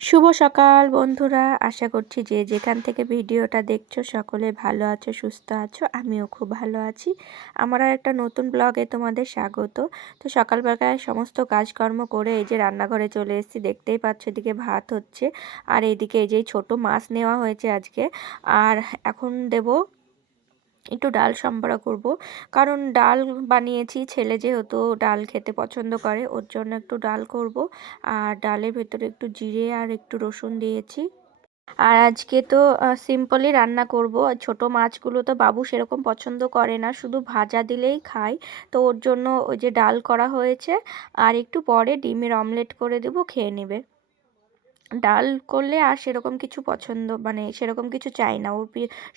শুভ সকাল বন্ধুরা। আশা করছি যে যেখান থেকে ভিডিওটা দেখছ সকলে ভালো আছো, সুস্থ আছো। আমিও খুব ভালো আছি। আমার আর একটা নতুন ব্লগে তোমাদের স্বাগত। তো সকালবেলায় সমস্ত কাজকর্ম করে এই যে রান্নাঘরে চলে এসেছি, দেখতেই পাচ্ছ এদিকে ভাত হচ্ছে। আর এইদিকে এই যে ছোট মাছ নেওয়া হয়েছে আজকে। আর এখন দেব একটু ডাল সম্বরা করব। কারণ ডাল বানিয়েছি, ছেলে যেহেতু ডাল খেতে পছন্দ করে, ওর জন্য একটু ডাল করব। আর ডালের ভেতরে একটু জিরে আর একটু রসুন দিয়েছি। আর আজকে তো সিম্পলই রান্না করব। ছোট মাছগুলো তো বাবু সেরকম পছন্দ করে না, শুধু ভাজা দিলেই খায়। তো ওর জন্য ওই যে ডাল করা হয়েছে, আর একটু পরে ডিমের অমলেট করে দেবো, খেয়ে নেবে। ডাল করলে আর সেরকম কিছু পছন্দ মানে সেরকম কিছু চাই না। ওর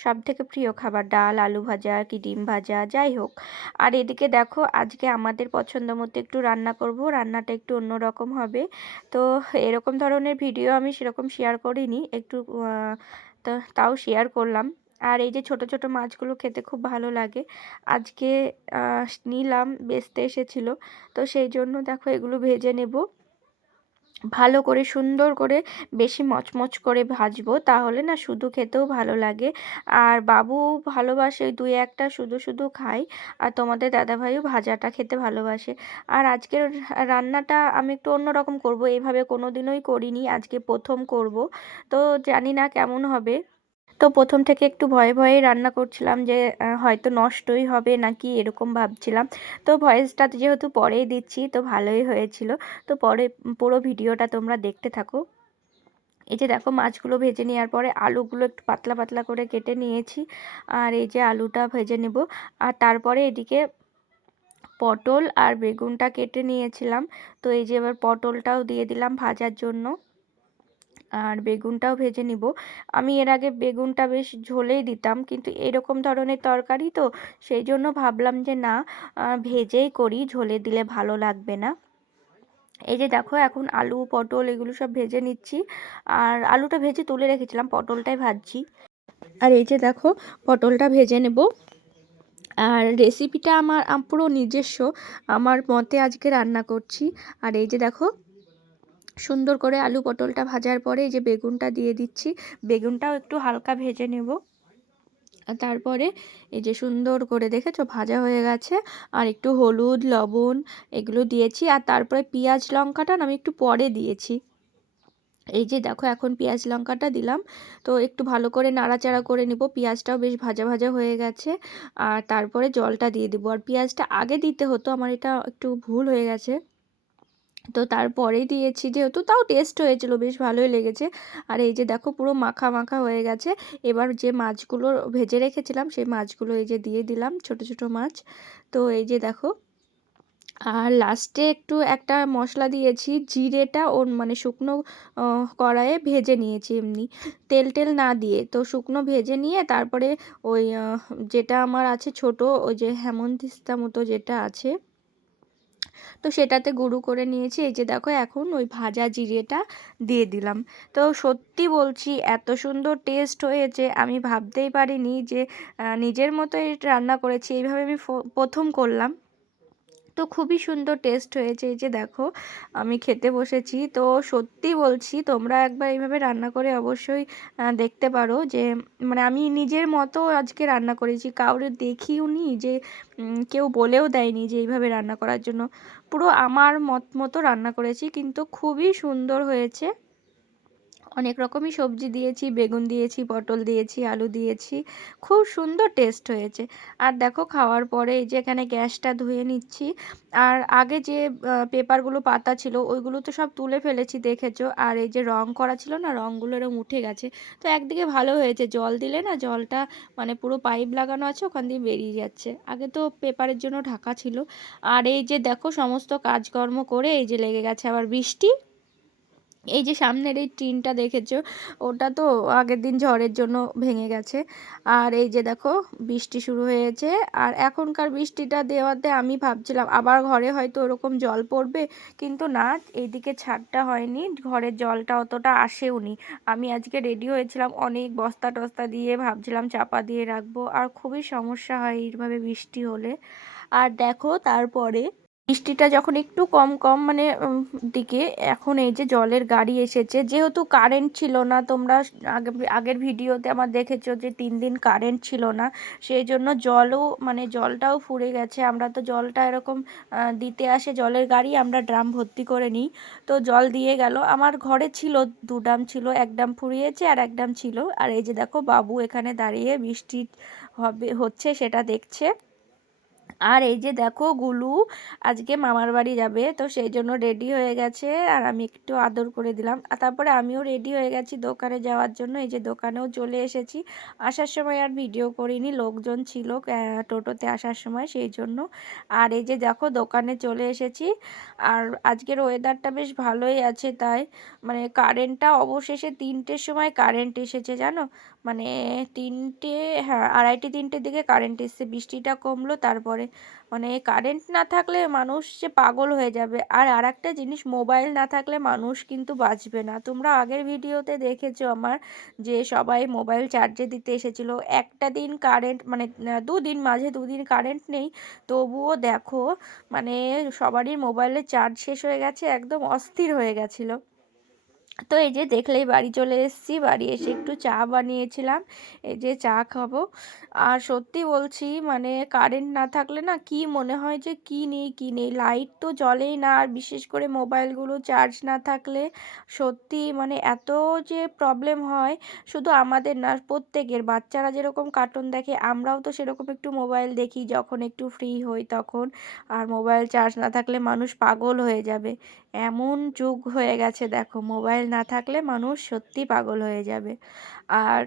সব থেকে প্রিয় খাবার ডাল, আলু ভাজা কি ডিম ভাজা, যাই হোক। আর এদিকে দেখো, আজকে আমাদের পছন্দ মতো একটু রান্না করব, রান্নাটা একটু অন্য রকম হবে। তো এরকম ধরনের ভিডিও আমি সেরকম শেয়ার করিনি, একটু তাও শেয়ার করলাম। আর এই যে ছোট ছোট মাছগুলো খেতে খুব ভালো লাগে। আজকে নিলাম, বেচতে এসেছিল। তো সেই জন্য দেখো এগুলো ভেজে নেব। ভালো করে, সুন্দর করে বেশি মচমচ করে ভাজবো। তাহলে না শুধু খেতেও ভালো লাগে। আর বাবু ভালোবাসে, দুই একটা শুধু শুধু খাই আর তোমাদের দাদাভাইও ভাজাটা খেতে ভালোবাসে। আর আজকের রান্নাটা আমি একটু অন্যরকম করব। এইভাবে কোনো দিনই করিনি, আজকে প্রথম করব। তো জানি না কেমন হবে। তো প্রথম থেকে একটু ভয়ে ভয়ে রান্না করছিলাম যে হয়তো নষ্টই হবে নাকি এরকম ভাবছিলাম। তো ভয়েসটা যেহেতু পরেই দিচ্ছি, তো ভালোই হয়েছিল। তো পরে পুরো ভিডিওটা তোমরা দেখতে থাকো। এই যে দেখো, মাছগুলো ভেজে নেওয়ার পরে আলুগুলো একটু পাতলা পাতলা করে কেটে নিয়েছি। আর এই যে আলুটা ভেজে নেব। আর তারপরে এদিকে পটল আর বেগুনটা কেটে নিয়েছিলাম। তো এই যে এবার পটলটাও দিয়ে দিলাম ভাজার জন্য। আর বেগুনটাও ভেজে নিব। আমি এর আগে বেগুনটা বেশ ঝোলেই দিতাম, কিন্তু এরকম ধরনের তরকারি তো সেই জন্য ভাবলাম যে না ভেজেই করি, ঝোলে দিলে ভালো লাগবে না। এই যে দেখো, এখন আলু, পটল এগুলো সব ভেজে নিচ্ছি। আর আলুটা ভেজে তুলে রেখেছিলাম, পটলটাই ভাজছি। আর এই যে দেখো, পটলটা ভেজে নেব। আর রেসিপিটা আমার পুরো নিজস্ব। আমার মতে আজকে রান্না করছি। আর এই যে দেখো সুন্দর করে আলু পটলটা ভাজার পরে এই যে বেগুনটা দিয়ে দিচ্ছি। বেগুনটাও একটু হালকা ভেজে নেব। তারপরে এই যে সুন্দর করে দেখেছ ভাজা হয়ে গেছে। আর একটু হলুদ, লবণ এগুলো দিয়েছি। আর তারপরে পেঁয়াজ লঙ্কাটা আমি একটু পরে দিয়েছি। এই যে দেখো এখন পেঁয়াজ লঙ্কাটা দিলাম। তো একটু ভালো করে নাড়াচাড়া করে নিব। পেঁয়াজটাও বেশ ভাজা ভাজা হয়ে গেছে। আর তারপরে জলটা দিয়ে দিব। আর পেঁয়াজটা আগে দিতে হতো, আমার এটা একটু ভুল হয়ে গেছে। তো তারপরেই দিয়েছি যেহেতু তাও টেস্ট হয়েছিল, বেশ ভালোই লেগেছে। আর এই যে দেখো পুরো মাখা মাখা হয়ে গেছে। এবার যে মাছগুলো ভেজে রেখেছিলাম, সেই মাছগুলো এই যে দিয়ে দিলাম ছোট ছোট মাছ। তো এই যে দেখো, আর লাস্টে একটু একটা মশলা দিয়েছি, জিরেটা ওর মানে শুকনো কড়াইয়ে ভেজে নিয়েছি এমনি। তেল টেল না দিয়ে, তো শুকনো ভেজে নিয়ে তারপরে ওই যেটা আমার আছে ছোট, ওই যে হেমন্তিস্তা মতো যেটা আছে তো সেটাতে গুঁড়ো করে নিয়েছি। এই যে দেখো এখন ওই ভাজা জিরেটা দিয়ে দিলাম। তো সত্যি বলছি, এত সুন্দর টেস্ট হয়েছে, আমি ভাবতেই পারিনি যে নিজের মতোই রান্না করেছি। এইভাবে আমি প্রথম করলাম। তো খুবই সুন্দর টেস্ট হয়েছে। এই যে দেখো, আমি খেতে বসেছি। তো সত্যি বলছি, তোমরা একবার এইভাবে রান্না করে অবশ্যই দেখতে পারো যে মানে আমি নিজের মতো আজকে রান্না করেছি। কাউরে দেখিও নি যে কেউ বলেও দেয়নি যে এইভাবে রান্না করার জন্য। পুরো আমার মত মতো রান্না করেছি, কিন্তু খুবই সুন্দর হয়েছে। অনেক রকমই সবজি দিয়েছি, বেগুন দিয়েছি, পটল দিয়েছি, আলু দিয়েছি। খুব সুন্দর টেস্ট হয়েছে। আর দেখো খাওয়ার পরে এই যে এখানে গ্যাসটা ধুয়ে নিচ্ছি। আর আগে যে পেপারগুলো পাতা ছিল, ওইগুলো তো সব তুলে ফেলেছি, দেখেছ? আর এই যে রং করা ছিল না রঙগুলো এরকম উঠে গেছে। তো একদিকে ভালো হয়েছে, জল দিলে না জলটা মানে পুরো পাইপ লাগানো আছে, ওখান দিয়ে বেরিয়ে যাচ্ছে। আগে তো পেপারের জন্য ঢাকা ছিল। আর এই যে দেখো সমস্ত কাজকর্ম করে এই যে লেগে গেছে আবার বৃষ্টি। এই যে সামনের এই টিনটা দেখেছ, ওটা তো আগের দিন ঝড়ের জন্য ভেঙে গেছে। আর এই যে দেখো, বৃষ্টি শুরু হয়েছে। আর এখনকার বৃষ্টিটা দেওয়াতে আমি ভাবছিলাম, আবার ঘরে হয়তো ওরকম জল পড়বে, কিন্তু না, এইদিকে ছাদটা হয়নি ঘরের জলটা অতটা আসেওনি। আমি আজকে রেডি হয়েছিলাম, অনেক বস্তা টস্তা দিয়ে ভাবছিলাম চাপা দিয়ে রাখব, আর খুবই সমস্যা হয় এইভাবে বৃষ্টি হলে। আর দেখো, তারপরে বৃষ্টিটা যখন একটু কম কম মানে দিকে, এখন এই যে জলের গাড়ি এসেছে, যেহেতু কারেন্ট ছিল না, তোমরা আগে, আগের ভিডিওতে আমার দেখেছ যে তিন দিন কারেন্ট ছিল না, সেই জন্য জলও মানে জলটাও ফুরে গেছে, আমরা তো জলটা এরকম দিতে আসে জলের গাড়ি, আমরা ড্রাম ভর্তি করে নিই, তো জল দিয়ে গেল, আমার ঘরে ছিল, দু ড্রাম ছিল, এক ড্রাম ফুরিয়েছে আর এক ড্রাম ছিল, আর এই যে দেখো বাবু এখানে দাঁড়িয়ে বৃষ্টি হবে, হচ্ছে সেটা দেখছে। আর এই যে দেখো গুলু, আজকে মামার বাড়ি যাবে, তো সেই জন্য রেডি হয়ে গেছে, আর আমি একটু আদর করে দিলাম। আর তারপরে আমিও রেডি হয়ে গেছি দোকানে যাওয়ার জন্য, এই যে দোকানেও চলে এসেছি। আসার সময় আর ভিডিও করিনি, লোকজন ছিল টোটোতে আসার সময়, সেই জন্য। আর এই যে দেখো দোকানে চলে এসেছি, আর আজকের ওয়েদারটা বেশ ভালোই আছে তাই। মানে কারেন্টটা অবশেষে তিনটের সময় কারেন্ট এসেছে, জানো? মানে তিনটে হ্যাঁ আড়াইটে, তিনটের দিকে কারেন্ট এসছে। বৃষ্টিটা কমলো, তারপরে মানে কারেন্ট না থাকলে মানুষ যে পাগল হয়ে যাবে। আর আর একটা জিনিস মোবাইল না থাকলে মানুষ কিন্তু বাঁচবে না। তোমরা আগের ভিডিওতে দেখেছ আমার যে সবাই মোবাইল চার্জে দিতে এসেছিল। একটা দিন কারেন্ট মানে দুদিন মাঝে দুদিন কারেন্ট নেই। তবুও দেখো মানে সবারই মোবাইলের চার্জ শেষ হয়ে গেছে, একদম অস্থির হয়ে গেছিল। তো এই যে দেখলেই বাড়ি চলে এসেছি। বাড়ি এসে একটু চা বানিয়েছিলাম। এই যে চা খাব। আর সত্যি বলছি মানে কারেন্ট না থাকলে না কি মনে হয় যে কি নেই কি নেই? লাইট তো জ্বলেই না। আর বিশেষ করে মোবাইলগুলো চার্জ না থাকলে সত্যি মানে এত যে প্রবলেম হয়, শুধু আমাদের না, প্রত্যেকের। বাচ্চারা যেরকম কার্টুন দেখে, আমরাও তো সেরকম একটু মোবাইল দেখি। যখন একটু ফ্রি হই তখন। আর মোবাইল চার্জ না থাকলে মানুষ পাগল হয়ে যাবে। এমন যুগ হয়ে গেছে দেখো মোবাইল না থাকলে মানুষ সত্যি পাগল হয়ে যাবে। আর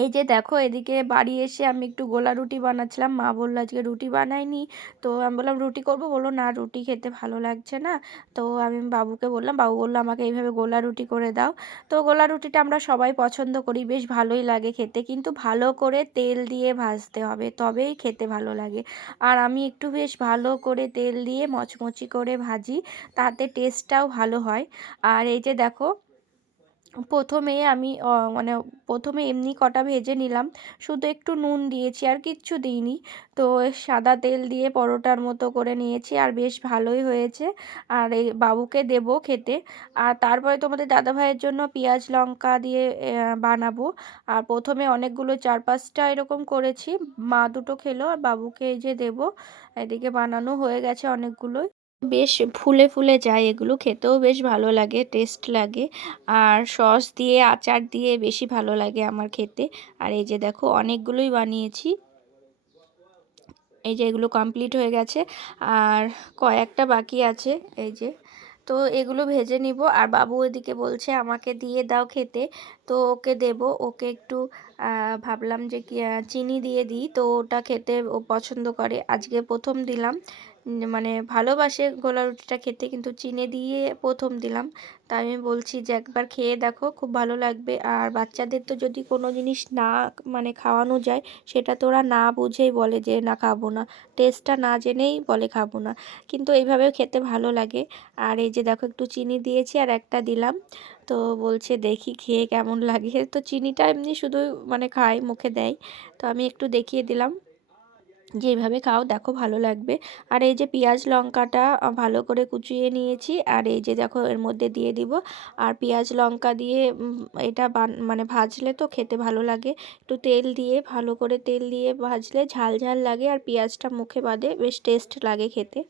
এই যে দেখো, এদিকে বাড়ি এসে আমি একটু গোলা রুটি বানাচ্ছিলাম। মা বলল, আজকে রুটি বানাইনি। তো আমি বললাম, রুটি করব? বলল, না, রুটি খেতে ভালো লাগছে না। তো আমি বাবুকে বললাম, বাবু বলল, আমাকে এইভাবে গোলা রুটি করে দাও। তো গোলা রুটিটা আমরা সবাই পছন্দ করি, বেশ ভালোই লাগে খেতে। কিন্তু ভালো করে তেল দিয়ে ভাজতে হবে, তবেই খেতে ভালো লাগে। আর আমি একটু বেশ ভালো করে তেল দিয়ে মচমচি করে ভাজি, তাতে টেস্টটাও ভালো হয়। আর এই যে দেখো প্রথমে আমি মানে প্রথমে এমনি কটা ভেজে নিলাম। শুধু একটু নুন দিয়েছি, আর কিচ্ছু দিইনি। তো সাদা তেল দিয়ে পরোটার মতো করে নিয়েছি, আর বেশ ভালোই হয়েছে। আর এই বাবুকে দেবো খেতে। আর তারপরে তোমাদের দাদাভাইয়ের জন্য পেঁয়াজ লঙ্কা দিয়ে বানাবো। আর প্রথমে অনেকগুলো চার পাঁচটা এরকম করেছি। মা দুটো খেলো, আর বাবুকে এই যে দেবো। এদিকে বানানো হয়ে গেছে অনেকগুলোই। বেশ ফুলে ফুলে যায় এগুলো। খেতেও বেশ ভালো লাগে টেস্ট লাগে। আর সস দিয়ে, আচার দিয়ে বেশি ভালো লাগে আমার খেতে। আর এই যে দেখো, অনেকগুলোই বানিয়েছি। এই যে এগুলো কমপ্লিট হয়ে গেছে। আর কয়েকটা বাকি আছে এই যে। তো এগুলো ভেজে নিব। আর বাবু এদিকে বলছে, আমাকে দিয়ে দাও খেতে। তো ওকে দেব। ওকে একটু ভাবলাম যে চিনি দিয়ে দিই। তো ওটা খেতে ও পছন্দ করে। আজকে প্রথম দিলাম। মানে ভালোবাসে গোলা রুটিটা খেতে। কিন্তু চিনি দিয়ে প্রথম দিলাম। তাই আমি বলছি যে একবার খেয়ে দেখো, খুব ভালো লাগবে। আর বাচ্চাদের তো যদি কোনো জিনিস না মানে খাওয়ানো যায়, সেটা তো ওরা না বুঝেই বলে যে না খাব না। টেস্টটা না জেনেই বলে খাব না। কিন্তু এইভাবেও খেতে ভালো লাগে। আর এই যে দেখো একটু চিনি দিয়েছি আর একটা দিলাম। তো বলছে দেখি খেয়ে কেমন লাগে। তো চিনিটা এমনি শুধু মানে খায় মুখে দেয়। তো আমি একটু দেখিয়ে দিলাম। যে এইভাবে খাও, দেখো ভালো লাগবে। আর এই যে পেঁয়াজ লঙ্কাটা ভালো করে কুচিয়ে নিয়েছি। আর এই যে দেখো এর মধ্যে দিয়ে দিব। আর পেঁয়াজ লঙ্কা দিয়ে এটা মানে ভাজলে তো খেতে ভালো লাগে। একটু তেল দিয়ে, ভালো করে তেল দিয়ে ভাজলে ঝাল ঝাল লাগে আর পেঁয়াজটা মুখে বাদে বেশ টেস্ট লাগে খেতে।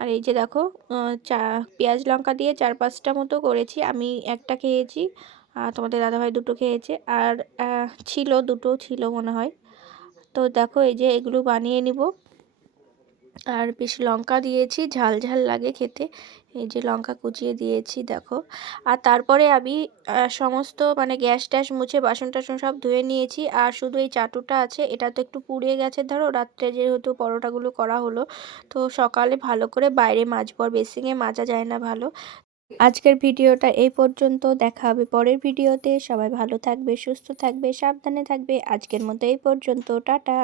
আর এই যে দেখো চা, পেঁয়াজ লঙ্কা দিয়ে চার পাঁচটা মতো করেছি। আমি একটা খেয়েছি তোমাদের দাদাভাই দুটো খেয়েছে। আর ছিল, দুটো ছিল মনে হয়। তো দেখো এই যে এগুলো বানিয়ে নিব। আর বেশ লঙ্কা দিয়েছি, ঝাল ঝাল লাগে খেতে। এই যে লঙ্কা কুচিয়ে দিয়েছি, দেখো। আর তারপরে আমি সমস্ত মানে গ্যাস ট্যাস মুছে বাসন টাসন সব ধুয়ে নিয়েছি। আর শুধু এই চাটুটা আছে, এটা তো একটু পুড়িয়ে গেছে, ধরো। রাত্রে যেহেতু পরোটাগুলো করা হলো, তো সকালে ভালো করে বাইরে মাজবো আর বেসিংয়ে মাজা যায় না ভালো। আজকের ভিডিওটা এই পর্যন্ত, দেখা হবে পরের ভিডিওতে। সবাই ভালো থাকবে, সুস্থ থাকবে, সাবধানে থাকবে। আজকের মতো এই পর্যন্ত, টাটা।